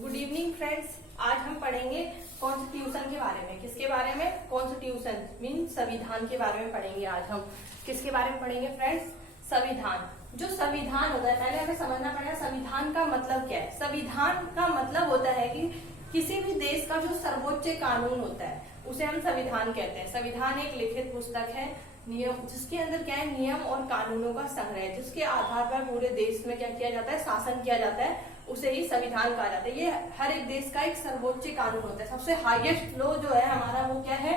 Good evening friends. आज हम पढ़ेंगे कॉन्स्टिट्यूशन के बारे में। किसके बारे में? कॉन्स्टिट्यूशन मीन संविधान के बारे में पढ़ेंगे। आज हम किसके बारे में पढ़ेंगे फ्रेंड्स? संविधान। जो संविधान होता है, पहले हमें समझना पड़ेगा संविधान का मतलब क्या है। संविधान का मतलब होता है कि किसी भी देश का जो सर्वोच्च कानून होता है उसे हम संविधान कहते हैं। संविधान एक लिखित पुस्तक है, नियम, जिसके अंदर क्या है, नियम और कानूनों का संग्रह, जिसके आधार पर पूरे देश में क्या किया जाता है, शासन किया जाता है, उसे ही संविधान कहा जाता है। ये हर एक देश का एक सर्वोच्च कानून होता है। सबसे हाईएस्ट लॉ जो है हमारा वो क्या है?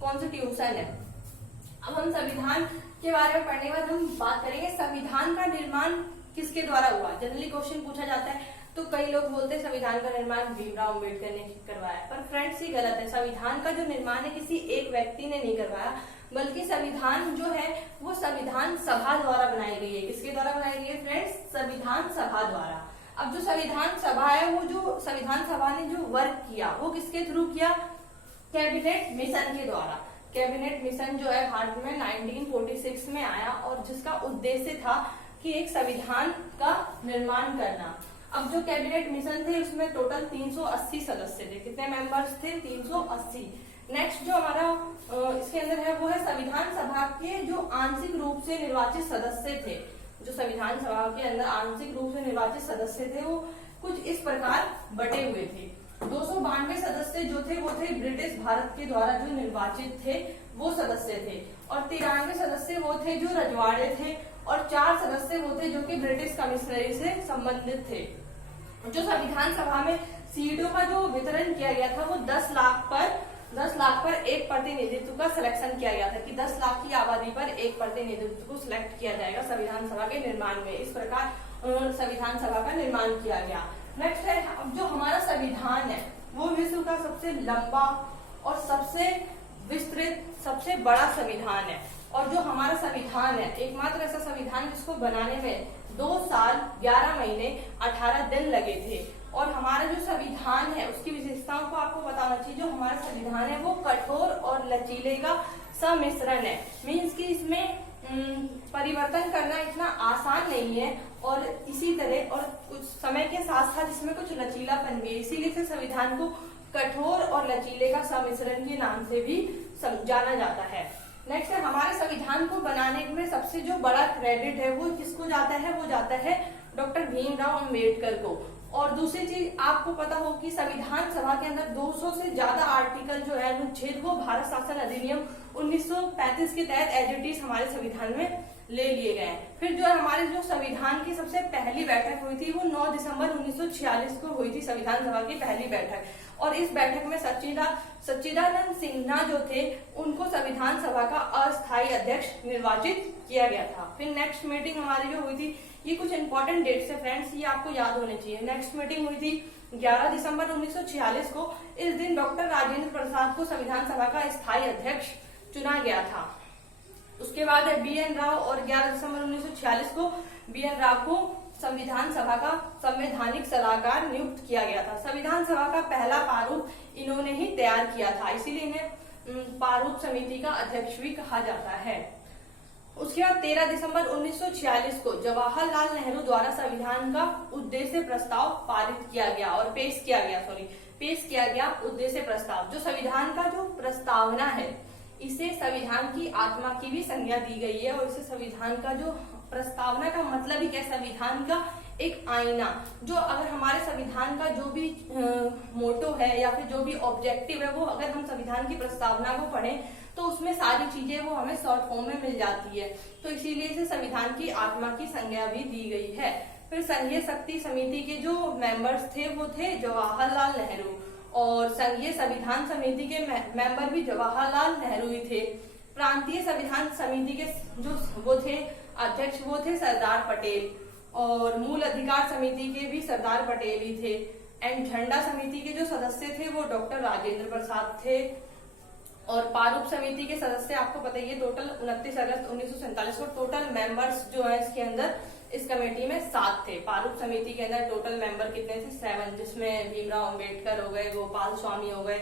कॉन्स्टिट्यूशन है। अब हम संविधान के बारे में पढ़ने के बाद हम बात करेंगे संविधान का निर्माण किसके द्वारा हुआ। जनरली क्वेश्चन पूछा जाता है तो कई लोग बोलते हैं संविधान का निर्माण भीमराव अम्बेडकर ने करवाया, पर फ्रेंड्स ये गलत है। संविधान का जो निर्माण है किसी एक व्यक्ति ने नहीं करवाया, बल्कि संविधान जो है वो संविधान सभा द्वारा बनाई गई है। किसके द्वारा बनाई गई है फ्रेंड्स? संविधान सभा द्वारा। अब जो संविधान सभा है, वो जो संविधान सभा ने जो वर्क किया वो किसके थ्रू किया? कैबिनेट मिशन के द्वारा। कैबिनेट मिशन जो है भारत में 1946 में आया और जिसका उद्देश्य था कि एक संविधान का निर्माण करना। अब जो कैबिनेट मिशन थे उसमें टोटल 380 सदस्य थे। कितने मेंबर्स थे? 380। नेक्स्ट जो हमारा इसके अंदर है वो है संविधान सभा के जो आंशिक रूप से निर्वाचित सदस्य थे। जो संविधान सभा के अंदर आंशिक रूप से निर्वाचित सदस्य थे वो कुछ इस प्रकार बटे हुए थे। 292 सदस्य जो थे वो थे ब्रिटिश भारत के द्वारा जो निर्वाचित थे वो सदस्य थे, और 93 सदस्य वो थे जो रजवाड़े थे, और 4 सदस्य वो थे जो कि ब्रिटिश कमिश्नरी से संबंधित थे। जो संविधान सभा में सीटों का जो वितरण किया गया था वो 10 लाख पर एक प्रतिनिधित्व का सिलेक्शन किया गया था कि 10 लाख की आबादी पर एक प्रतिनिधित्व को सिलेक्ट किया जाएगा संविधान सभा के निर्माण में। इस प्रकार संविधान सभा का निर्माण किया गया। नेक्स्ट है, अब जो हमारा संविधान है वो विश्व का सबसे लंबा और सबसे विस्तृत सबसे बड़ा संविधान है। और जो हमारा संविधान है एकमात्र ऐसा संविधान जिसको बनाने में 2 साल 11 महीने 18 दिन लगे थे। और हमारा जो संविधान है उसकी विशेषताओं को आपको बताना चाहिए। जो हमारा संविधान है वो कठोर और लचीले का सम्मिश्रण है। मीन्स कि इसमें परिवर्तन करना इतना आसान नहीं है, और इसी तरह और कुछ समय के साथ साथ इसमें कुछ लचीलापन भी है। इसीलिए इसे संविधान को कठोर और लचीले का सम्मिश्रण के नाम से भी जाना जाता है। नेक्स्ट है, हमारे संविधान को बनाने में सबसे जो बड़ा क्रेडिट है वो किसको जाता है? वो जाता है डॉक्टर भीमराव अम्बेडकर को। और दूसरी चीज आपको पता हो कि संविधान सभा के अंदर 200 से ज्यादा आर्टिकल जो है अनुच्छेद वो भारत शासन अधिनियम 1935 के तहत एज इट इज हमारे संविधान में ले लिए गए हैं। फिर जो हमारे जो संविधान की सबसे पहली बैठक हुई थी वो 9 दिसंबर 1946 को हुई थी, संविधान सभा की पहली बैठक। और इस बैठक में सच्चिदानंद सिन्हा जो थे उनको संविधान सभा का अस्थायी अध्यक्ष निर्वाचित किया गया था। फिर नेक्स्ट मीटिंग हमारी जो हुई थी, ये कुछ इंपॉर्टेंट डेट्स है फ्रेंड्स, ये आपको याद होने चाहिए। नेक्स्ट मीटिंग हुई थी 11 दिसंबर 1946 को। इस दिन डॉक्टर राजेंद्र प्रसाद को संविधान सभा का स्थायी अध्यक्ष चुना गया था। उसके बाद है बी.एन. राव, और 11 दिसंबर 1946 को बी.एन. राव को संविधान सभा का संवैधानिक सलाहकार नियुक्त किया गया था। संविधान सभा का पहला प्रारूप इन्होंने ही तैयार किया था, इसीलिए इन्हें प्रारूप समिति का अध्यक्ष भी कहा जाता है। उसके बाद 13 दिसंबर 1946 को जवाहरलाल नेहरू द्वारा संविधान का उद्देश्य प्रस्ताव पारित किया गया और पेश किया गया उद्देश्य प्रस्ताव। जो संविधान का जो प्रस्तावना है इसे संविधान की आत्मा की भी संज्ञा दी गई है, और इसे संविधान का जो प्रस्तावना का मतलब ही क्या? संविधान का एक आईना। जो अगर हमारे संविधान का जो भी मोटो है या फिर जो भी ऑब्जेक्टिव है वो अगर हम संविधान की प्रस्तावना को पढ़ें तो उसमें सारी चीजें वो हमें शॉर्ट फॉर्म में मिल जाती है। तो इसीलिए इसे संविधान की आत्मा की संज्ञा भी दी गई है। फिर संघीय शक्ति समिति के जो मेंबर्स थे वो थे जवाहरलाल नेहरू, और संघीय संविधान समिति के मेंबर भी जवाहरलाल नेहरू ही थे। प्रांतीय संविधान समिति के जो वो थे अध्यक्ष वो थे सरदार पटेल, और मूल अधिकार समिति के भी सरदार पटेल ही थे। एंड झंडा समिति के जो सदस्य थे वो डॉक्टर राजेंद्र प्रसाद थे। और प्रारूप समिति के सदस्य आपको पता ही है टोटल 29 अगस्त 1947 को टोटल मेंबर्स जो है इसके अंदर इस कमेटी में 7 थे। प्रारूप समिति के अंदर टोटल मेंबर कितने थे? 7, जिसमें भीमराव अम्बेडकर हो गए, गोपाल स्वामी हो गए,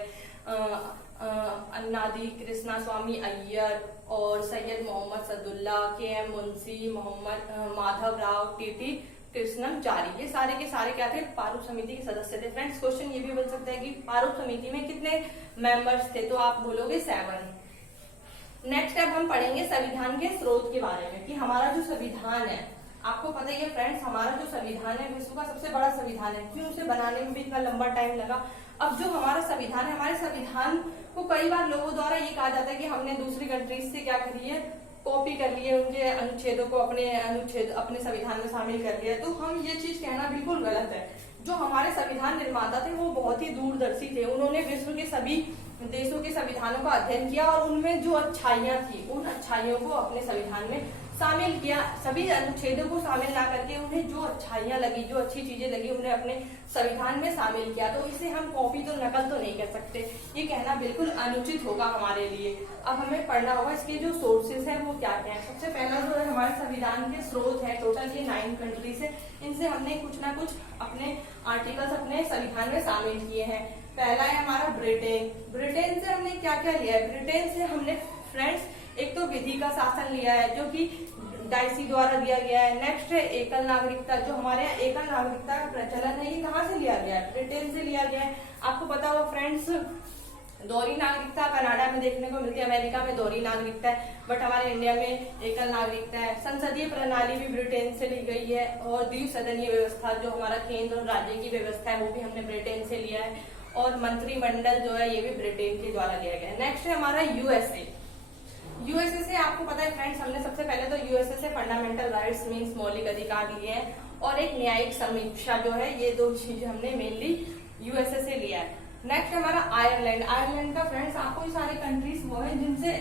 अन्नादी कृष्णा स्वामी अय्यर, और सैयद मोहम्मद सदुल्ला, के.एम. मुंशी, मोहम्मद माधव राव, टी.टी. कृष्णम चारी, ये सारे के सारे क्या थे, प्रारूप समिति के सदस्य थे। फ्रेंड्स क्वेश्चन ये भी बन सकता है कि प्रारूप समिति में कितने मेंबर्स थे, तो आप बोलोगे 7। नेक्स्ट अब हम पढ़ेंगे संविधान के स्रोत के बारे में, कि हमारा जो संविधान है, आपको पता ही है फ्रेंड्स, हमारा जो संविधान है विश्व का सबसे बड़ा संविधान है। क्यों उसे बनाने में भी इतना लंबा टाइम लगा। अब जो हमारा संविधान है, हमारे संविधान को कई बार लोगों द्वारा ये कहा जाता है कि हमने दूसरी कंट्रीज से क्या करी है, कॉपी कर लिए, उनके अनुच्छेदों को अपने संविधान में शामिल कर लिया। तो हम ये चीज कहना बिल्कुल गलत है। जो हमारे संविधान निर्माता थे वो बहुत ही दूरदर्शी थे। उन्होंने विश्व के सभी देशों के संविधानों का अध्ययन किया और उनमें जो अच्छाइयां थी उन अच्छाइयों को अपने संविधान में शामिल किया। सभी अनुच्छेदों को शामिल ना करके उन्हें जो अच्छाइयां लगी, जो अच्छी चीजें लगी, उन्हें अपने संविधान में शामिल किया। तो इसे हम कॉपी तो नकल तो नहीं कर सकते, ये कहना बिल्कुल अनुचित होगा हमारे लिए। अब हमें पढ़ना होगा इसके जो सोर्सेस है वो क्या क्या है। सबसे पहला जो है हमारे संविधान के स्रोत है, टोटल ये 9 कंट्रीज है, इनसे हमने कुछ ना कुछ अपने आर्टिकल्स अपने संविधान में शामिल किए हैं। पहला है हमारा ब्रिटेन। ब्रिटेन से हमने क्या क्या लिया है, ब्रिटेन से हमने फ्रेंड्स एक तो विधि का शासन लिया है जो कि डाइसी द्वारा दिया गया है। नेक्स्ट है एकल नागरिकता, जो हमारे यहाँ एकल नागरिकता का प्रचलन है, ये कहाँ से लिया गया है, ब्रिटेन से लिया गया है। आपको पता होगा फ्रेंड्स, दोहरी नागरिकता कनाडा में देखने को मिलती है, अमेरिका में दोहरी नागरिकता है, बट हमारे इंडिया में एकल नागरिकता है। संसदीय प्रणाली भी ब्रिटेन से ली गई है और द्विसदनीय व्यवस्था, जो हमारा केंद्र और राज्य की व्यवस्था है, वो भी हमने ब्रिटेन से लिया है। और मंत्रिमंडल जो है ये भी ब्रिटेन के द्वारा लिया गया है। नेक्स्ट है हमारा यूएसए। यूएसए से आपको पता है फ्रेंड्स, हमने सबसे पहले तो यूएसए से फंडामेंटल राइट्स मींस मौलिक अधिकार लिए हैं और एक न्यायिक समीक्षा जो है, ये 2 चीजें हमने मेनली यूएसए से लिया है। नेक्स्ट हमारा आयरलैंड। आयरलैंड का फ्रेंड्स आपको ये सारे कंट्रीज वो है जिनसे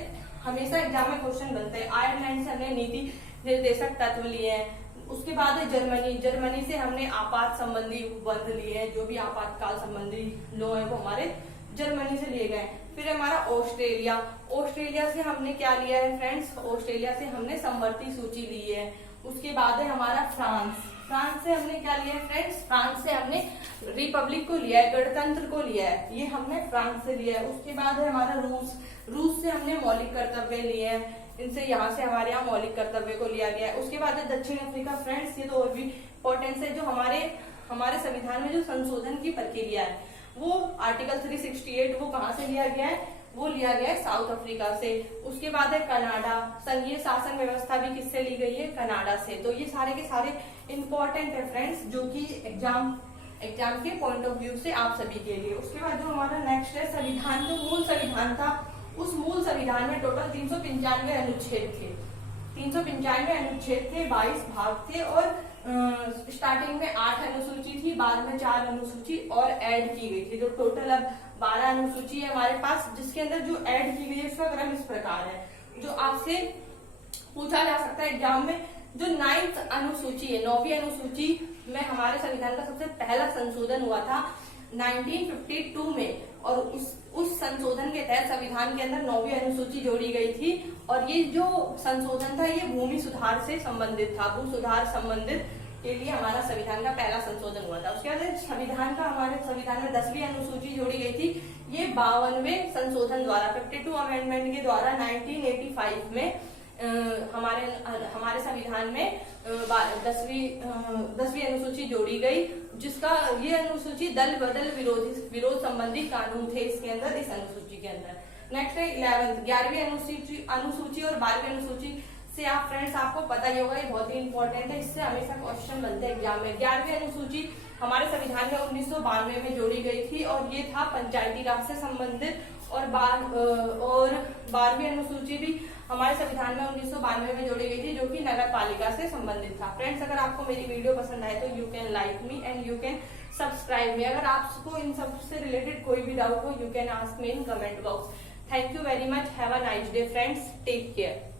हमेशा एग्जाम में क्वेश्चन बनते हैं। आयरलैंड से हमने नीति निर्देशक तत्व लिए हैं। उसके बाद है जर्मनी। जर्मनी से हमने आपात संबंधी उपबंध लिए हैं, जो भी आपातकाल संबंधी लो है वो हमारे जर्मनी से लिए गए। फिर हमारा ऑस्ट्रेलिया। ऑस्ट्रेलिया से हमने क्या लिया है फ्रेंड्स, ऑस्ट्रेलिया से हमने समवर्ती सूची ली है। उसके बाद है हमारा फ्रांस। फ्रांस से हमने क्या लिया है फ्रेंड्स, फ्रांस से हमने रिपब्लिक को लिया है, गणतंत्र को लिया है, ये हमने फ्रांस से लिया है। उसके बाद है हमारा रूस। रूस से हमने मौलिक कर्तव्य लिए हैं, इनसे यहाँ से हमारे यहाँ मौलिक कर्तव्य को लिया गया है। उसके बाद है दक्षिण अफ्रीका। फ्रेंड्स ये तो और भी इम्पोर्टेंट है, जो हमारे संविधान में जो संशोधन की प्रक्रिया है वो आर्टिकल 368 वो कहाँ से लिया गया है, वो लिया गया है साउथ अफ्रीका से। उसके बाद है कनाडा। संघीय शासन व्यवस्था भी किससे ली गई है, कनाडा से। तो ये सारे के सारे इम्पोर्टेंट है फ्रेंड्स, जो कि एग्जाम के पॉइंट ऑफ व्यू से आप सभी के लिए। उसके बाद जो हमारा नेक्स्ट है संविधान, जो मूल संविधान था, उस मूल संविधान में टोटल 395 अनुच्छेद थे। 395 अनुच्छेद थे, 22 भाग थे और स्टार्टिंग में 8 अनुसूची थी, बाद में 4 अनुसूची और ऐड की गई थी। जो टोटल अब 12 अनुसूची है हमारे पास, जिसके अंदर जो ऐड की गई है इसका क्रम इस प्रकार है, जो आपसे पूछा जा सकता है एग्जाम में। जो 9th अनुसूची है, 9वीं अनुसूची में हमारे संविधान का सबसे पहला संशोधन हुआ था 1952 में, और उस संशोधन के तहत संविधान के अंदर 9वीं अनुसूची जोड़ी गई थी। और ये जो संशोधन था ये भूमि सुधार से संबंधित था, भू सुधार संबंधित के लिए हमारा संविधान का पहला संशोधन हुआ था। उसके बाद हमारे संविधान में 10वीं अनुसूची जोड़ी गई थी, ये 52वें संशोधन द्वारा 52 अमेंडमेंट के द्वारा 1985 में हमारे संविधान में 10वीं अनुसूची जोड़ी गई, जिसका ये अनुसूची दल बदल विरोध संबंधी कानून थे इसके अंदर, इस अनुसूची के अंदर। नेक्स्ट है 11वीं अनुसूची और 12वीं अनुसूची से आप फ्रेंड्स आपको पता ही होगा, ये बहुत ही इंपॉर्टेंट है, इससे हमेशा क्वेश्चन बनते हैं एग्जाम में। 11वीं अनुसूची हमारे संविधान में 1992 में जोड़ी गई थी और ये था पंचायती राज से संबंधित। और 12वीं अनुसूची भी हमारे संविधान में 1992 में जोड़ी गई थी, जो कि नगर पालिका से संबंधित था। फ्रेंड्स अगर आपको मेरी वीडियो पसंद आए तो you can like me and you can subscribe मी। अगर आपको इन सब से रिलेटेड कोई भी डाउट हो, you can ask me in comment box. Thank you very much, have a nice day friends, take care.